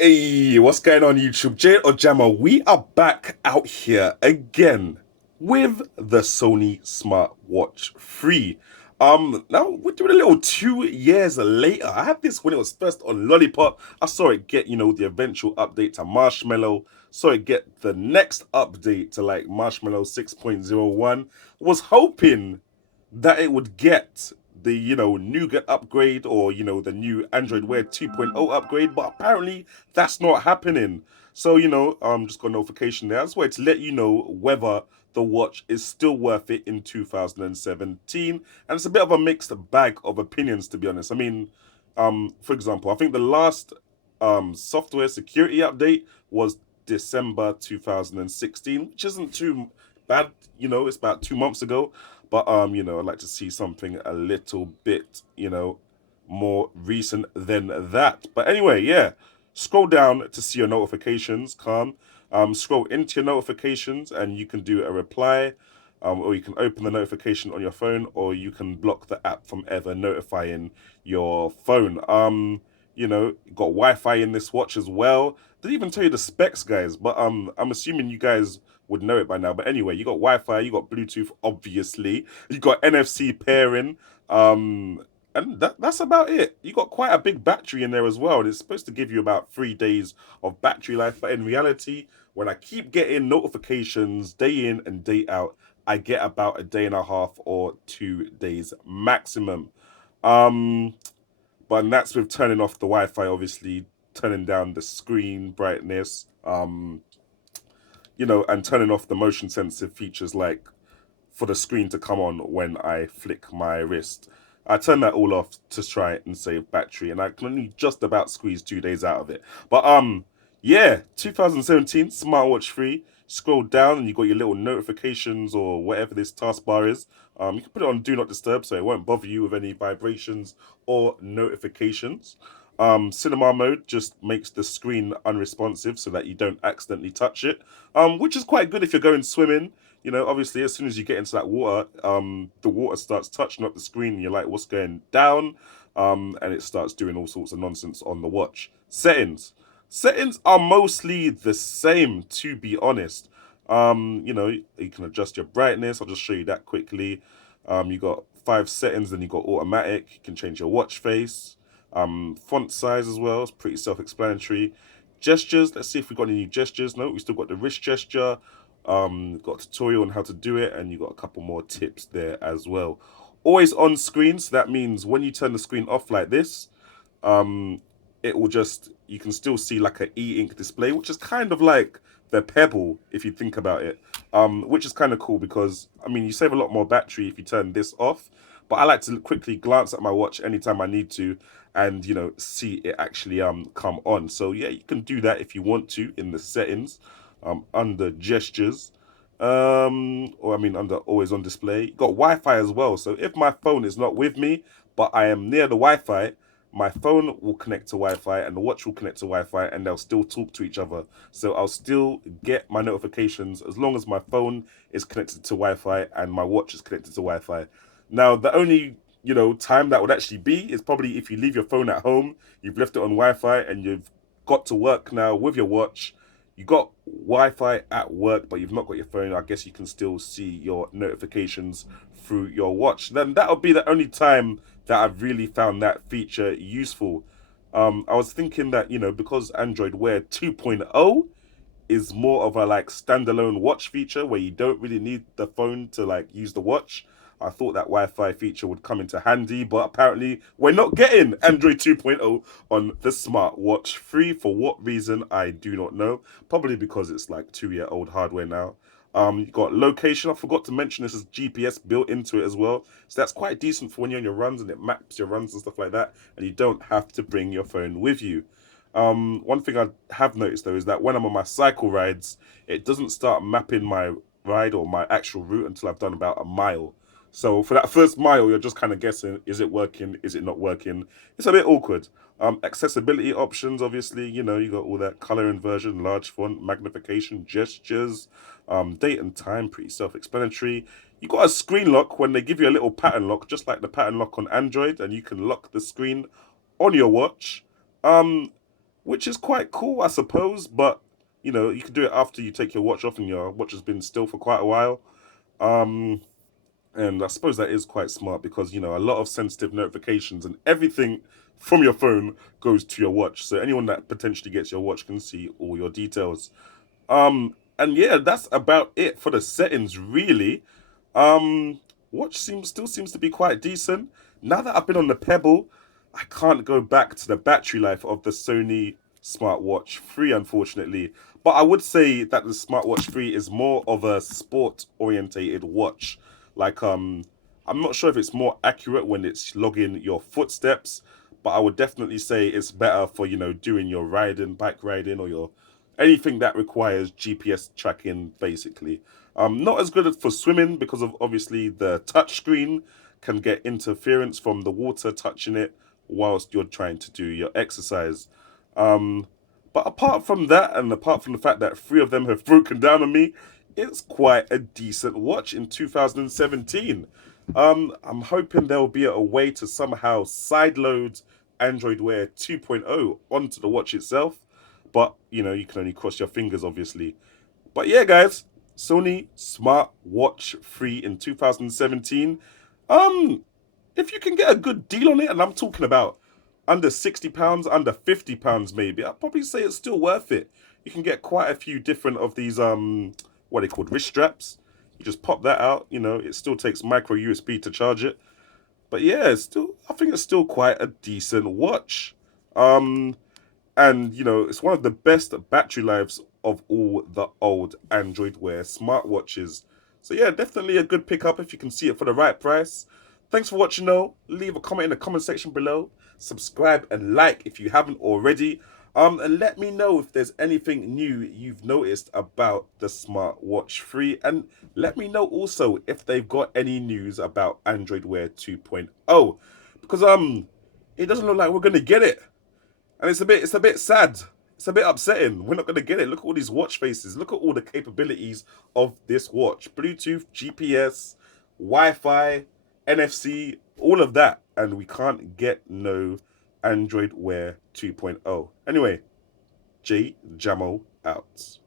Hey, what's going on YouTube? Jay or Jamo, we are back out here again with the Sony Smartwatch 3. Now we're doing a little 2 years later. I had this when it was first on Lollipop. I saw it get, the eventual update to Marshmallow. Saw it get the next update to like Marshmallow 6.01. Was hoping that it would get the nougat upgrade or the new Android Wear 2.0 upgrade, but apparently that's not happening. So just got a notification there. I just wanted to let you know whether the watch is still worth it in 2017, and it's a bit of a mixed bag of opinions, to be honest. I mean, for example, I think the last software security update was December 2016, which isn't too bad. It's about 2 months ago. But I'd like to see something a little bit, more recent than that. But anyway, yeah. Scroll down to see your notifications. Calm. Scroll into your notifications and you can do a reply. Or you can open the notification on your phone, or you can block the app from ever notifying your phone. Got Wi-Fi in this watch as well. Didn't even tell you the specs, guys, but I'm assuming you guys would know it by now. But anyway, you got Wi-Fi, you got Bluetooth, obviously. You got NFC pairing. And that's about it. You got quite a big battery in there as well. And it's supposed to give you about 3 days of battery life. But in reality, when I keep getting notifications day in and day out, I get about a day and a half or 2 days maximum. Um, but that's with turning off the Wi-Fi, obviously, turning down the screen brightness, and turning off the motion sensitive features like for the screen to come on when I flick my wrist. I turn that all off to try and save battery, and I can only just about squeeze 2 days out of it. But yeah, 2017 Smartwatch 3. Scroll down and you got your little notifications or whatever this taskbar is. You can put it on Do Not Disturb so it won't bother you with any vibrations or notifications. Cinema mode just makes the screen unresponsive so that you don't accidentally touch it, which is quite good if you're going swimming. Obviously, as soon as you get into that water, the water starts touching up the screen, and you're like, "What's going down?" And it starts doing all sorts of nonsense on the watch. Settings are mostly the same, to be honest. You can adjust your brightness. I'll just show you that quickly. You got 5 settings, then you got automatic. You can change your watch face. Font size as well. It's pretty self-explanatory. Gestures. Let's see if we got any new gestures. No, we still got the wrist gesture. Got a tutorial on how to do it, and you got a couple more tips there as well. Always on screen, so that means when you turn the screen off like this, it will just, you can still see like an e-ink display, which is kind of like the Pebble if you think about it. Which is kind of cool because I mean you save a lot more battery if you turn this off. But I like to quickly glance at my watch anytime I need to, and see it actually come on. So yeah, you can do that if you want to in the settings, under gestures, or I mean under always on display. You got Wi-Fi as well. So if my phone is not with me, but I am near the Wi-Fi, my phone will connect to Wi-Fi and the watch will connect to Wi-Fi, and they'll still talk to each other. So I'll still get my notifications as long as my phone is connected to Wi-Fi and my watch is connected to Wi-Fi. Now, the only time that would actually be is probably if you leave your phone at home, you've left it on Wi-Fi, and you've got to work now with your watch. You got Wi-Fi at work, but you've not got your phone. I guess you can still see your notifications through your watch. Then that'll be the only time that I've really found that feature useful. I was thinking that because Android Wear 2.0 is more of a like standalone watch feature where you don't really need the phone to like use the watch. I thought that Wi-Fi feature would come into handy, but apparently we're not getting Android 2.0 on the Smartwatch 3. For what reason, I do not know. Probably because it's like 2-year-old hardware now. You got location. I forgot to mention this is GPS built into it as well. So that's quite decent for when you're on your runs and it maps your runs and stuff like that. And you don't have to bring your phone with you. One thing I have noticed though is that when I'm on my cycle rides, it doesn't start mapping my ride or my actual route until I've done about a mile. So for that first mile, you're just kind of guessing, is it working? Is it not working? It's a bit awkward. Accessibility options, obviously, you got all that color inversion, large font, magnification, gestures, date and time, pretty self-explanatory. You got a screen lock when they give you a little pattern lock, just like the pattern lock on Android, and you can lock the screen on your watch. Um, which is quite cool, I suppose. But you know, you can do it after you take your watch off and your watch has been still for quite a while. Um, and I suppose that is quite smart because you know a lot of sensitive notifications and everything from your phone goes to your watch. So anyone that potentially gets your watch can see all your details. And yeah, that's about it for the settings, really. Um, watch still seems to be quite decent. Now that I've been on the Pebble, I can't go back to the battery life of the Sony Smartwatch 3, unfortunately. But I would say that the Smartwatch 3 is more of a sport orientated watch. Like I'm not sure if it's more accurate when it's logging your footsteps, but I would definitely say it's better for, you know, doing your riding, bike riding, or your anything that requires GPS tracking, basically. Not as good as for swimming because of obviously the touch screen can get interference from the water touching it whilst you're trying to do your exercise. Um, but apart from that, and apart from the fact that three of them have broken down on me, it's quite a decent watch in 2017. I'm hoping there will be a way to somehow sideload Android Wear 2.0 onto the watch itself, but you know you can only cross your fingers, obviously. But yeah, guys, Sony Smartwatch 3 in 2017. Um, if you can get a good deal on it, and I'm talking about under £60, under £50 maybe, I'd probably say it's still worth it. You can get quite a few different of these what are they called, wrist straps. You just pop that out, you know, it still takes micro USB to charge it. But yeah, it's still I think it's still quite a decent watch. Um and you know, it's one of the best battery lives of all the old Android Wear smartwatches. So yeah, definitely a good pickup if you can see it for the right price. Thanks for watching though. Leave a comment in the comment section below. Subscribe and like if you haven't already. And let me know if there's anything new you've noticed about the Smartwatch 3. And let me know also if they've got any news about Android Wear 2.0. Because it doesn't look like we're gonna get it. And it's a bit sad. It's a bit upsetting. We're not gonna get it. Look at all these watch faces. Look at all the capabilities of this watch. Bluetooth, GPS, Wi-Fi, NFC, all of that. And we can't get no Android Wear 2.0. Anyway, Jamo out.